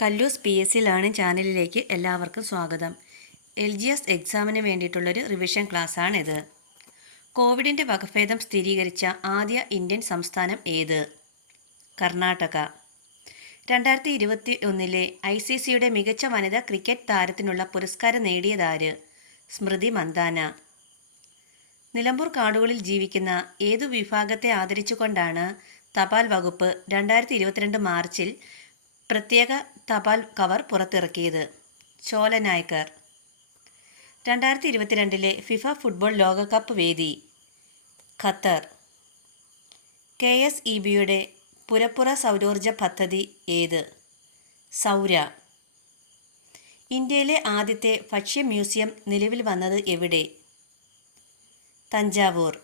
കല്ലൂസ് PSC learning ചാനലിലേക്ക് എല്ലാവർക്കും സ്വാഗതം. LGS എക്സാമിന് വേണ്ടിയിട്ടുള്ളൊരു റിവിഷൻ ക്ലാസ്സാണിത്. കോവിഡിൻ്റെ വകഭേദം സ്ഥിരീകരിച്ച ആദ്യ ഇന്ത്യൻ സംസ്ഥാനം ഏത്? കർണാടക. 2021 ICCയുടെ മികച്ച വനിതാ ക്രിക്കറ്റ് താരത്തിനുള്ള പുരസ്കാരം നേടിയതാര്? സ്മൃതി മന്ദാന. നിലമ്പൂർ കാടുകളിൽ ജീവിക്കുന്ന ഏതു വിഭാഗത്തെ ആദരിച്ചുകൊണ്ടാണ് തപാൽ വകുപ്പ് 2022 മാർച്ചിൽ പ്രത്യേക തപാൽ കവർ പുറത്തിറക്കിയത്? ചോലനായ്ക്കർ. 2022 ഫിഫ ഫുട്ബോൾ ലോകകപ്പ് വേദി? ഖത്തർ. KSEBയുടെ പുരപ്പുറ സൗരോർജ പദ്ധതി ഏത്? സൗര. ഇന്ത്യയിലെ ആദ്യത്തെ ഭക്ഷ്യ മ്യൂസിയം നിലവിൽ വന്നത് എവിടെ? തഞ്ചാവൂർ.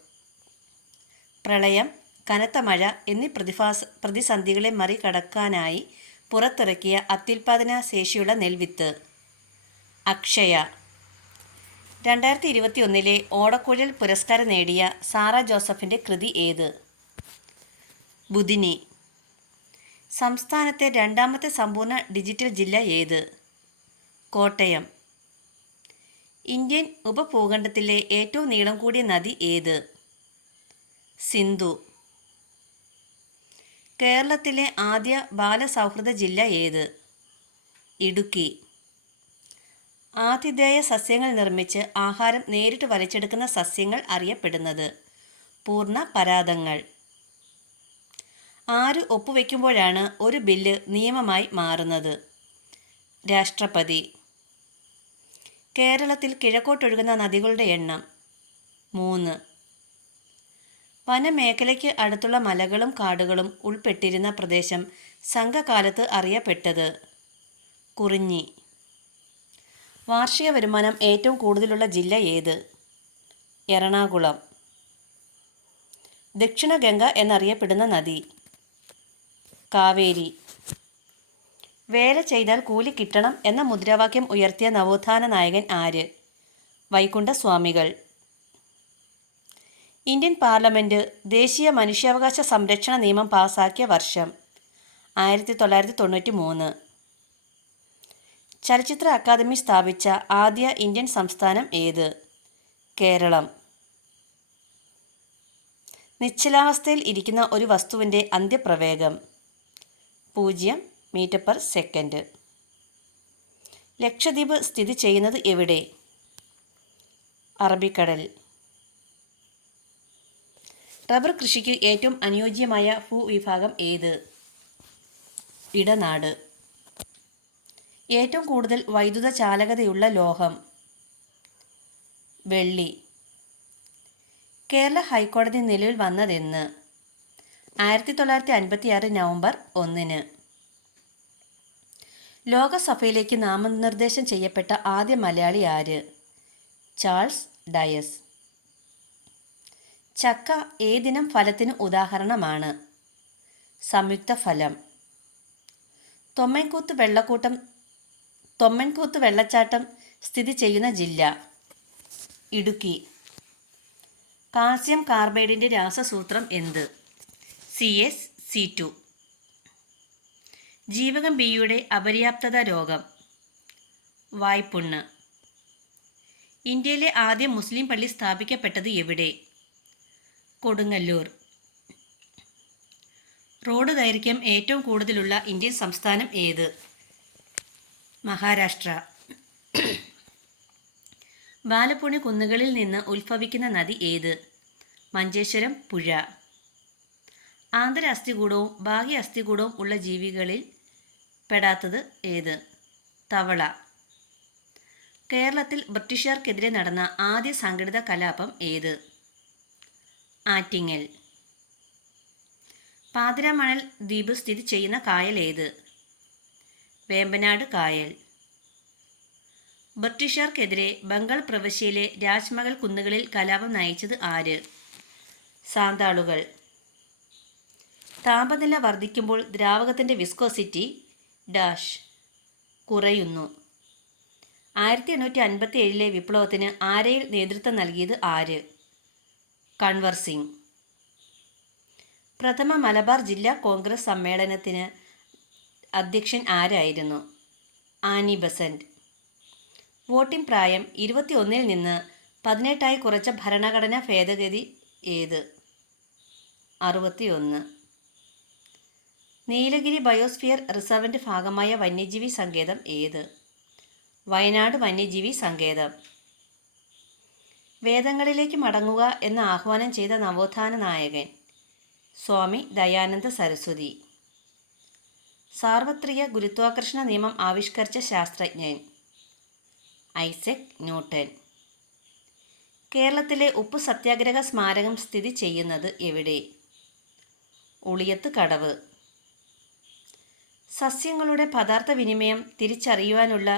പ്രളയം, കനത്ത മഴ എന്നീ പ്രതിസന്ധികളെ മറികടക്കാനായി പുറത്തിറക്കിയ അത്യുൽപാദന ശേഷിയുള്ള നെൽവിത്ത്? അക്ഷയ. 2021 ഓടക്കുഴൽ പുരസ്കാരം നേടിയ സാറ ജോസഫിൻ്റെ കൃതി ഏത്? ബുധിനി. സംസ്ഥാനത്തെ രണ്ടാമത്തെ സമ്പൂർണ്ണ ഡിജിറ്റൽ ജില്ല ഏത്? കോട്ടയം. ഇന്ത്യൻ ഉപഭൂഖണ്ഡത്തിലെ ഏറ്റവും നീളം കൂടിയ നദി ഏത്? സിന്ധു. കേരളത്തിലെ ആദ്യ ബാലസൗഹൃദ ജില്ല ഏത്? ഇടുക്കി. ആതിഥേയ സസ്യങ്ങൾ നിർമ്മിച്ച് ആഹാരം നേരിട്ട് വലിച്ചെടുക്കുന്ന സസ്യങ്ങൾ അറിയപ്പെടുന്നത്? പൂർണ്ണ പരാദങ്ങൾ. ആര് ഒപ്പുവെക്കുമ്പോഴാണ് ഒരു ബില്ല് നിയമമായി മാറുന്നത്? രാഷ്ട്രപതി. കേരളത്തിൽ കിഴക്കോട്ടൊഴുകുന്ന നദികളുടെ എണ്ണം? 3. വനമേഖലയ്ക്ക് അടുത്തുള്ള മലകളും കാടുകളും ഉൾപ്പെട്ടിരുന്ന പ്രദേശം സംഘകാലത്ത് അറിയപ്പെട്ടത്? കുറിഞ്ഞി. വാർഷിക വരുമാനം ഏറ്റവും കൂടുതലുള്ള ജില്ല ഏത്? എറണാകുളം. ദക്ഷിണ ഗംഗ എന്നറിയപ്പെടുന്ന നദി? കാവേരി. വേല ചെയ്താൽ കൂലി കിട്ടണം എന്ന മുദ്രാവാക്യം ഉയർത്തിയ നവോത്ഥാന നായകൻ ആര്? വൈകുണ്ഠസ്വാമികൾ. ഇന്ത്യൻ പാർലമെൻറ്റ് ദേശീയ മനുഷ്യാവകാശ സംരക്ഷണ നിയമം പാസാക്കിയ വർഷം? 1993. ചലച്ചിത്ര അക്കാദമി സ്ഥാപിച്ച ആദ്യ ഇന്ത്യൻ സംസ്ഥാനം ഏത്? കേരളം. നിശ്ചലാവസ്ഥയിൽ ഇരിക്കുന്ന ഒരു വസ്തുവിൻ്റെ അന്ത്യപ്രവേഗം? 0 മീറ്റർ/സെക്കൻഡ്. ലക്ഷദ്വീപ് സ്ഥിതി ചെയ്യുന്നത് എവിടെ? അറബിക്കടൽ. റബ്ബർ കൃഷിക്ക് ഏറ്റവും അനുയോജ്യമായ ഭൂവിഭാഗം ഏത്? ഇടനാട്. ഏറ്റവും കൂടുതൽ വൈദ്യുത ചാലകതയുള്ള ലോഹം? വെള്ളി. കേരള ഹൈക്കോടതി നിലവിൽ വന്നതെന്ന്? 1956 നവംബർ 1. ലോകസഭയിലേക്ക് നാമനിർദ്ദേശം ചെയ്യപ്പെട്ട ആദ്യ മലയാളി ആര്? ചാൾസ് ഡയസ്. ചക്ക ഏതിനം ഫലത്തിന് ഉദാഹരണമാണ്? സംയുക്ത ഫലം. തൊമ്മൻകൂത്ത് വെള്ളച്ചാട്ടം സ്ഥിതി ചെയ്യുന്ന ജില്ല? ഇടുക്കി. കാൽസ്യം കാർബൈഡിൻ്റെ രാസസൂത്രം എന്ത്? CaC2. ജീവകം ബിയുടെ അപര്യാപ്തത രോഗം? വായ്പുണ്ണ്. ഇന്ത്യയിലെ ആദ്യ മുസ്ലിം പള്ളി സ്ഥാപിക്കപ്പെട്ടത് എവിടെ? കൊടുങ്ങല്ലൂർ. റോഡ് ദൈർഘ്യം ഏറ്റവും കൂടുതലുള്ള ഇന്ത്യൻ സംസ്ഥാനം ഏത്? മഹാരാഷ്ട്ര. ബാലപ്പുണി കുന്നുകളിൽ നിന്ന് ഉത്ഭവിക്കുന്ന നദി ഏത്? മഞ്ചേശ്വരം പുഴ. ആന്തര അസ്ഥികൂടവും ബാഹ്യ അസ്ഥികൂടവും ഉള്ള ജീവികളിൽ പെടാത്തത് ഏത്? തവള. കേരളത്തിൽ ബ്രിട്ടീഷുകാർക്കെതിരെ നടന്ന ആദ്യ സംഘടിത കലാപം ഏത്? ആറ്റിങ്ങൽ. പാതിരാമണൽ ദ്വീപ് സ്ഥിതി ചെയ്യുന്ന കായൽ ഏത്? വേമ്പനാട് കായൽ. ബ്രിട്ടീഷുകാർക്കെതിരെ ബംഗാൾ പ്രവിശ്യയിലെ രാജ്മഹൽ കുന്നുകളിൽ കലാപം നയിച്ചത് ആര്? സാന്താളുകൾ. താപനില വർദ്ധിക്കുമ്പോൾ ദ്രാവകത്തിൻ്റെ വിസ്കോസിറ്റി കുറയുന്നു. 1857 വിപ്ലവത്തിന് ആരയിൽ നേതൃത്വം നൽകിയത് ആര്? കൺവർ സിംഗ്. പ്രഥമ മലബാർ ജില്ലാ കോൺഗ്രസ് സമ്മേളനത്തിന് അധ്യക്ഷൻ ആരായിരുന്നു? Annie Besant. വോട്ടിംഗ് പ്രായം 21 നിന്ന് 18 കുറച്ച ഭരണഘടനാ ഭേദഗതി ഏത്? 61. നീലഗിരി ബയോസ്ഫിയർ റിസർവിൻ്റെ ഭാഗമായ വന്യജീവി സങ്കേതം ഏത്? വയനാട് വന്യജീവി സങ്കേതം. വേദങ്ങളിലേക്ക് മടങ്ങുക എന്ന് ആഹ്വാനം ചെയ്ത നവോത്ഥാന നായകൻ? സ്വാമി ദയാനന്ദ സരസ്വതി. സാർവത്രിക ഗുരുത്വാകർഷണ നിയമം ആവിഷ്കരിച്ച ശാസ്ത്രജ്ഞൻ? Isaac Newton. കേരളത്തിലെ ഉപ്പു സത്യാഗ്രഹ സ്മാരകം സ്ഥിതി ചെയ്യുന്നത് എവിടെ? ഉളിയത്ത് കടവ്. സസ്യങ്ങളുടെ പദാർത്ഥ വിനിമയം തിരിച്ചറിയുവാനുള്ള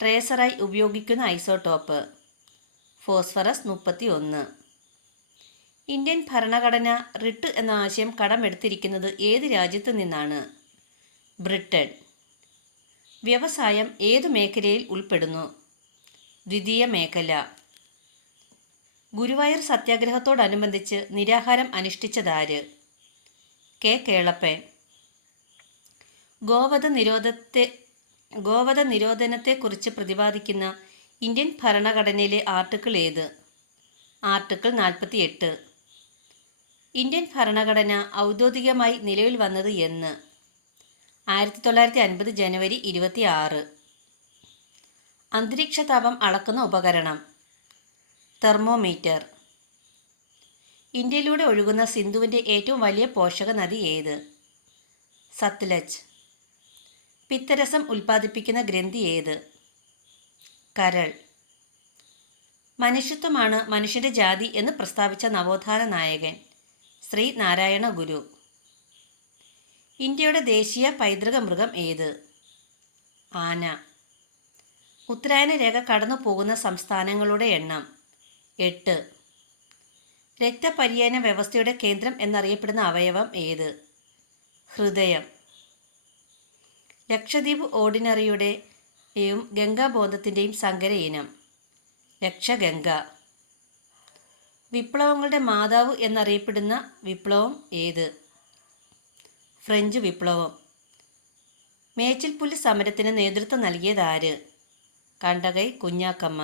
ട്രേസറായി ഉപയോഗിക്കുന്ന ഐസോട്ടോപ്പ്? ഫോസ്ഫറസ് 31. ഇന്ത്യൻ ഭരണഘടന റിട്ട് എന്ന ആശയം കടമെടുത്തിരിക്കുന്നത് ഏത് രാജ്യത്തു നിന്നാണ്? ബ്രിട്ടൻ. വ്യവസായം ഏതു മേഖലയിൽ ഉൾപ്പെടുന്നു? ദ്വിതീയ മേഖല. ഗുരുവായൂർ സത്യാഗ്രഹത്തോടനുബന്ധിച്ച് നിരാഹാരം അനുഷ്ഠിച്ചതാര്? കെ കേളപ്പൻ. ഗോവധ നിരോധനത്തെക്കുറിച്ച് പ്രതിപാദിക്കുന്ന ഇന്ത്യൻ ഭരണഘടനയിലെ ആർട്ടിക്കിൾ ഏത്? ആർട്ടിക്കിൾ 48. ഇന്ത്യൻ ഭരണഘടന ഔദ്യോഗികമായി നിലവിൽ വന്നത് എന്ന്? 1950 ജനുവരി 26. അന്തരീക്ഷതാപം അളക്കുന്ന ഉപകരണം? തെർമോമീറ്റർ. ഇന്ത്യയിലൂടെ ഒഴുകുന്ന സിന്ധുവിൻ്റെ ഏറ്റവും വലിയ പോഷക നദി ഏത്? സത്ലജ്. പിത്തരസം ഉൽപ്പാദിപ്പിക്കുന്ന ഗ്രന്ഥി ഏത്? കരൾ. മനുഷ്യത്വമാണ് മനുഷ്യൻ്റെ ജാതി എന്ന് പ്രസ്താവിച്ച നവോത്ഥാന നായകൻ? ശ്രീ നാരായണ ഗുരു. ഇന്ത്യയുടെ ദേശീയ പൈതൃക മൃഗം ഏത്? ആന. ഉത്തരായന രേഖ കടന്നു പോകുന്ന സംസ്ഥാനങ്ങളുടെ എണ്ണം? 8. രക്തപര്യന വ്യവസ്ഥയുടെ കേന്ദ്രം എന്നറിയപ്പെടുന്ന അവയവം ഏത്? ഹൃദയം. ലക്ഷദ്വീപ് ഓർഡിനറിയുടെയും ഗംഗാബോധത്തിൻ്റെയും സങ്കര ഇനം? ലക്ഷഗംഗ. വിപ്ലവങ്ങളുടെ മാതാവ് എന്നറിയപ്പെടുന്ന വിപ്ലവം ഏത്? ഫ്രഞ്ച് വിപ്ലവം. മേച്ചിൽപ്പുല്ല് സമരത്തിന് നേതൃത്വം നൽകിയതാര്? കണ്ടകൈ കുഞ്ഞാക്കമ്മ.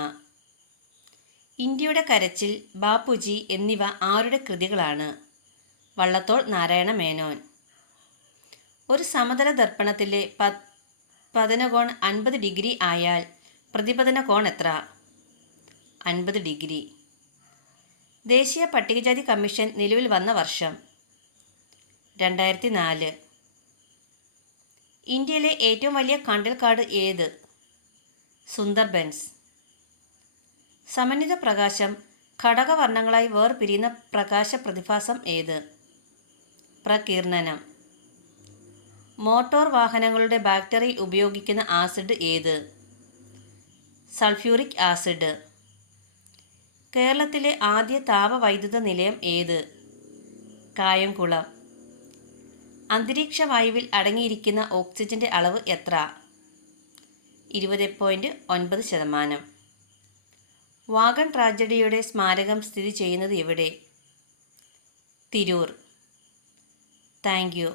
ഇന്ത്യയുടെ കരച്ചിൽ, ബാപ്പുജി എന്നിവ ആരുടെ കൃതികളാണ്? വള്ളത്തോൾ നാരായണ മേനോൻ. ഒരു സമതല ദർപ്പണത്തിലെ പതനകോൺ 50 ഡിഗ്രി ആയാൽ പ്രതിപതന കോൺ എത്ര? 50 ഡിഗ്രി. ദേശീയ പട്ടികജാതി കമ്മീഷൻ നിലവിൽ വന്ന വർഷം? 2004. ഇന്ത്യയിലെ ഏറ്റവും വലിയ കണ്ടൽക്കാട് ഏത്? സുന്ദർബൻസ്. സമന്വിത പ്രകാശം ഘടകവർണ്ണങ്ങളായി വേർപിരിയുന്ന പ്രകാശ പ്രതിഭാസം ഏത്? പ്രകീർണനം. മോട്ടോർ വാഹനങ്ങളുടെ ബാറ്ററിയിൽ ഉപയോഗിക്കുന്ന ആസിഡ് ഏത്? Sulphuric acid. കേരളത്തിലെ ആദ്യ താപവൈദ്യുത നിലയം ഏത്? കായംകുളം. അന്തരീക്ഷ വായുവിൽ അടങ്ങിയിരിക്കുന്ന ഓക്സിജന്റെ അളവ് എത്ര? 20.9%. വാഗൺ ട്രാജഡിയുടെ സ്മാരകം സ്ഥിതി ചെയ്യുന്നത് എവിടെ? തിരൂർ. Thank U.